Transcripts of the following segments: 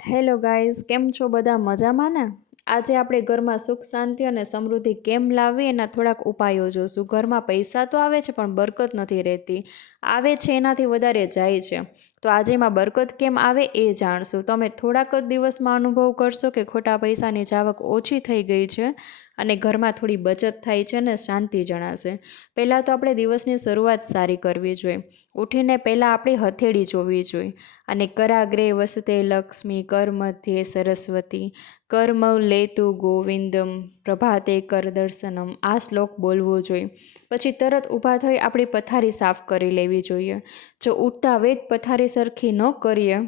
Hello guys કેમ છો બધા? મજામાં ને? આજે આપણે ઘરમાં સુખ, શાંતિ અને સમૃદ્ધિ કેમ લાવવી એના થોડાક ઉપાયો જોશું. ઘરમાં પૈસા તો આવે છે, પણ બરકત નથી રહેતી. આવે છે, એનાથી વધારે જાય છે. તો આજે એમાં બરકત કેમ આવે એ જાણશું. તમે થોડાક જ દિવસમાં અનુભવ કરશો કે ખોટા પૈસાની જાવક ઓછી થઈ ગઈ છે. અને ઘરમાં થોડી બચત થાય છે અને શાંતિ જણાશે. પહેલાં તો આપણે દિવસની શરૂઆત સારી કરવી જોઈએ. ઉઠીને પહેલાં આપણી હથેળી જોવી જોઈએ. અને કરાગ્રે વસતે લક્ષ્મી કર મધ્યે સરસ્વતી. કર્મ લેતુ ગોવિંદમ, પ્રભાતે કર દર્શનમ. આ શ્લોક બોલવો જોઈએ. પછી તરત ઊભા થઈ આપણી પથારી સાફ કરી લેવી જોઈએ. જો ઉઠતા વેદ પથારી સરખી ન કરીએ,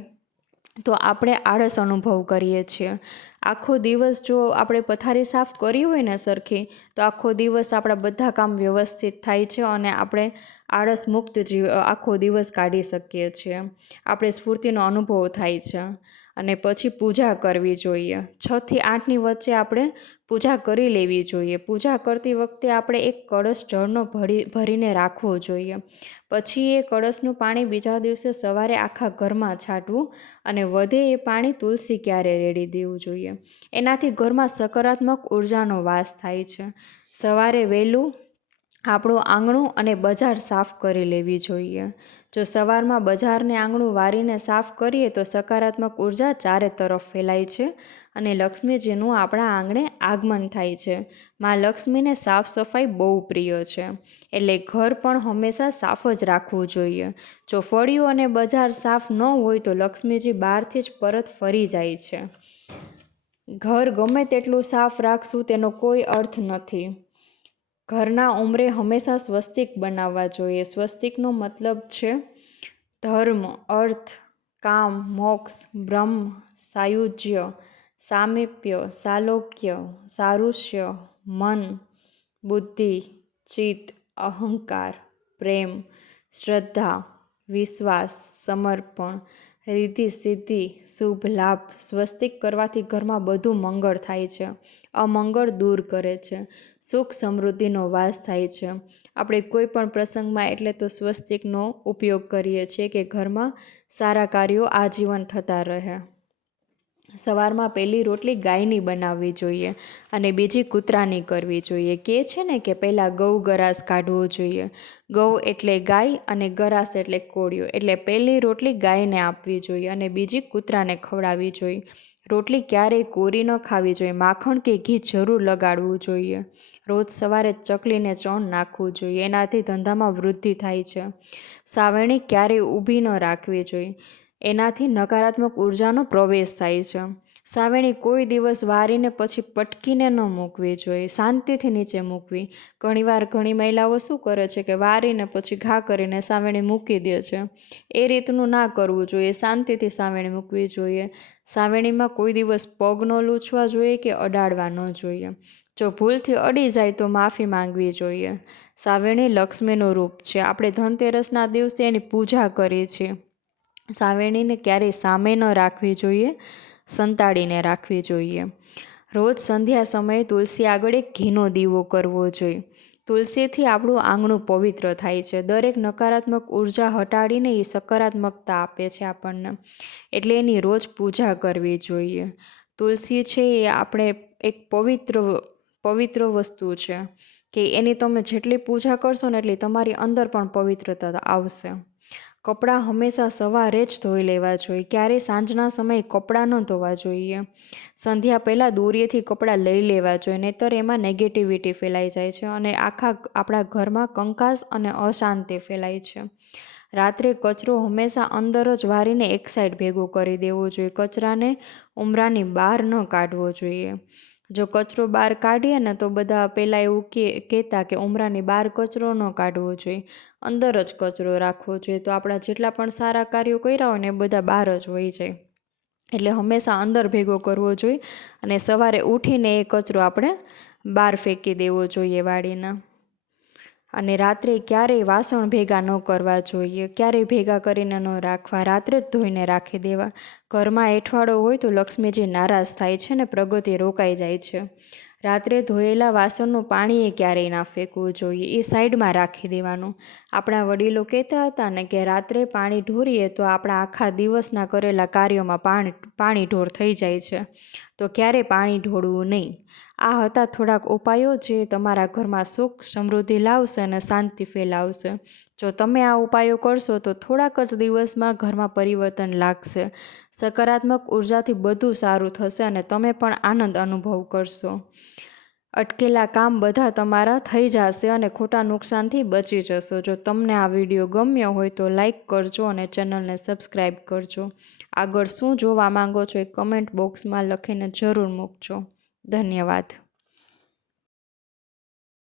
તો આપણે આળસ અનુભવ કરીએ છીએ. આખો દિવસ જો આપણે પથારી સાફ કરી હોય ને સરખી, તો આખો દિવસ આપણા બધા કામ વ્યવસ્થિત થાય છે અને આપણે આળસ મુક્ત જીવ આખો દિવસ કાઢી શકીએ છીએ. આપણે સ્ફૂર્તિનો અનુભવ થાય છે. અને પછી પૂજા કરવી જોઈએ. છથી આઠની વચ્ચે આપણે પૂજા કરી લેવી જોઈએ. પૂજા કરતી વખતે આપણે એક કળશ જળનો ભરી, ભરીને રાખવો જોઈએ. પછી એ કળશનું પાણી બીજા દિવસે સવારે આખા ઘરમાં છાંટવું અને વધે એ પાણી તુલસી ક્યારે રેડી દેવું જોઈએ. એનાથી ઘરમાં સકારાત્મક ઉર્જાનો વાસ થાય છે. સવારે વહેલું આપણું આંગણું અને બજાર સાફ કરી લેવી જોઈએ. જો સવારમાં બજારને આંગણું વારીને સાફ કરીએ તો સકારાત્મક ઊર્જા ચારે તરફ ફેલાય છે અને લક્ષ્મીજીનું આપણા આંગણે આગમન થાય છે. માં લક્ષ્મીને સાફ સફાઈ બહુ પ્રિય છે. એટલે ઘર પણ હંમેશા સાફ જ રાખવું જોઈએ. જો ફળિયું અને બજાર સાફ ન હોય તો લક્ષ્મીજી બહારથી જ પરત ફરી જાય છે. ઘર ગમે તેટલું સાફ રાખશું તેનો કોઈ અર્થ નથી. ઘરના ઉંમરે હંમેશા સ્વસ્તિક બનાવવા જોઈએ. સ્વસ્તિકનો મતલબ છે ધર્મ, અર્થ, કામ, મોક્ષ, બ્રહ્મ, સાયુજ્ય, સામીપ્ય, સાલોક્ય, સારુષ્ય, મન, બુદ્ધિ, ચિત્ત, અહંકાર, પ્રેમ, શ્રદ્ધા, વિશ્વાસ, સમર્પણ રિદ્ધિ સિદ્ધિ શુભ લાભ, સ્વસ્તિક કરવાથી ઘરમાં બધું મંગળ થાય છે. અમંગળ દૂર કરે છે. સુખ સમૃદ્ધિનો વાસ થાય છે. આપણે કોઈ પણ પ્રસંગમાં એટલે તો સ્વસ્તિકનો ઉપયોગ કરીએ છીએ કે ઘરમાં સારા કાર્યો આજીવન થતા રહે. સવારમાં પહેલી રોટલી ગાયની બનાવવી જોઈએ અને બીજી કૂતરાની કરવી જોઈએ. કે છે ને કે પહેલાં ગૌ ગરાસ કાઢવો જોઈએ. ગૌ એટલે ગાય અને ગરાસ એટલે કોળિયો એટલે પહેલી રોટલી ગાયને આપવી જોઈએ અને બીજી કૂતરાને ખવડાવવી જોઈએ. રોટલી ક્યારેય કોરી ન ખાવી જોઈએ. માખણ કે ઘી જરૂર લગાડવું જોઈએ. રોજ સવારે ચકલીને ચણ નાખવું જોઈએ. એનાથી ધંધામાં વૃદ્ધિ થાય છે. સાવરણી ક્યારેય ઊભી ન રાખવી જોઈએ. એનાથી નકારાત્મક ઉર્જાનો પ્રવેશ થાય છે. સાવેણી કોઈ દિવસ વારીને પછી પટકીને ન મૂકવી જોઈએ, શાંતિથી નીચે મૂકવી. ઘણીવાર ઘણી મહિલાઓ શું કરે છે કે વારીને પછી ઘા કરીને સાવેણી મૂકી દે છે. એ રીતનું ના કરવું જોઈએ, શાંતિથી સાવેણી મૂકવી જોઈએ. સાવેણીમાં કોઈ દિવસ પગ ન લૂછવા જોઈએ કે અડાડવા ન જોઈએ. જો ભૂલથી અડી જાય તો માફી માંગવી જોઈએ. સાવેણી લક્ષ્મીનું રૂપ છે. આપણે ધનતેરસના દિવસે એની પૂજા કરીએ છીએ. સાવેણીને ક્યારેય સામે ન રાખવી જોઈએ, સંતાડીને રાખવી જોઈએ. રોજ સંધ્યા સમયે તુલસી આગળ એક ઘીનો દીવો કરવો જોઈએ. તુલસીથી આપણું આંગણું પવિત્ર થાય છે. દરેક નકારાત્મક ઊર્જા હટાડીને એ સકારાત્મકતા આપે છે આપણને. એટલે એની રોજ પૂજા કરવી જોઈએ. તુલસી છે એ આપણે એક પવિત્ર પવિત્ર વસ્તુ છે કે એની તમે જેટલી પૂજા કરશો ને એટલી તમારી અંદર પણ પવિત્રતા આવશે. કપડાં હંમેશા સવારે જ ધોઈ લેવા જોઈએ. ક્યારેય સાંજના સમયે કપડાં ન ધોવા જોઈએ. સંધ્યા પહેલાં દોરીએથી કપડાં લઈ લેવા જોઈએ, નહીતર એમાં નેગેટિવિટી ફેલાઈ જાય છે અને આખા આપણા ઘરમાં કંકાસ અને અશાંતિ ફેલાય છે. રાત્રે કચરો હંમેશા અંદર જ વારીને એક સાઈડ ભેગો કરી દેવો જોઈએ. કચરાને ઉમરાની બહાર ન કાઢવો જોઈએ. જો કચરો બહાર કાઢીએ ને તો બધા પહેલાં એવું કે, કહેતા કે ઉમરાની બહાર કચરો ન કાઢવો જોઈએ, અંદર જ કચરો રાખવો જોઈએ. તો આપણા જેટલા પણ સારા કાર્યો કર્યા હોય ને એ બધા બહાર જ હોઈ જાય. એટલે હંમેશા અંદર ભેગો કરવો જોઈએ અને સવારે ઉઠીને એ કચરો આપણે બહાર ફેંકી દેવો જોઈએ વાળીને અને રાત્રે ક્યારેય વાસણ ભેગા ન કરવા જોઈએ. ક્યારેય ભેગા કરીને ન રાખવા. રાત્રે જ ધોઈને રાખી દેવા. ઘરમાં એઠવાડો હોય તો લક્ષ્મીજી નારાજ થાય છે ને પ્રગતિ રોકાઈ જાય છે. રાત્રે ધોયેલા વાસણનું પાણી એ ક્યારેય ના ફેંકવું જોઈએ. એ સાઈડમાં રાખી દેવાનું. આપણા વડીલો કહેતા હતા ને કે રાત્રે પાણી ઢોરીએ તો આપણા આખા દિવસના કરેલા કાર્યોમાં પાણી પાણી ઢોર થઈ જાય છે. તો ક્યારે પાણી ઢોળવું નહીં? આ હતા થોડાક ઉપાયો જે તમારા ઘરમાં સુખ સમૃદ્ધિ લાવશે અને શાંતિ ફેલાવશે. જો તમે આ ઉપાયો કરશો તો થોડાક જ દિવસમાં ઘરમાં પરિવર્તન લાગશે. સકારાત્મક ઉર્જાથી બધું સારું થશે અને તમે પણ આનંદ અનુભવ કરશો. અટકેલા કામ બધા તમારા થઈ જશે અને ખોટા નુકસાનથી બચી જશો. જો તમને આ વીડિયો ગમ્યો હોય તો લાઇક કરજો અને ચેનલને સબસ્ક્રાઈબ કરજો. આગળ શું જોવા માંગો છો એ કમેન્ટ બોક્સમાં લખીને જરૂર મૂકજો. ધન્યવાદ.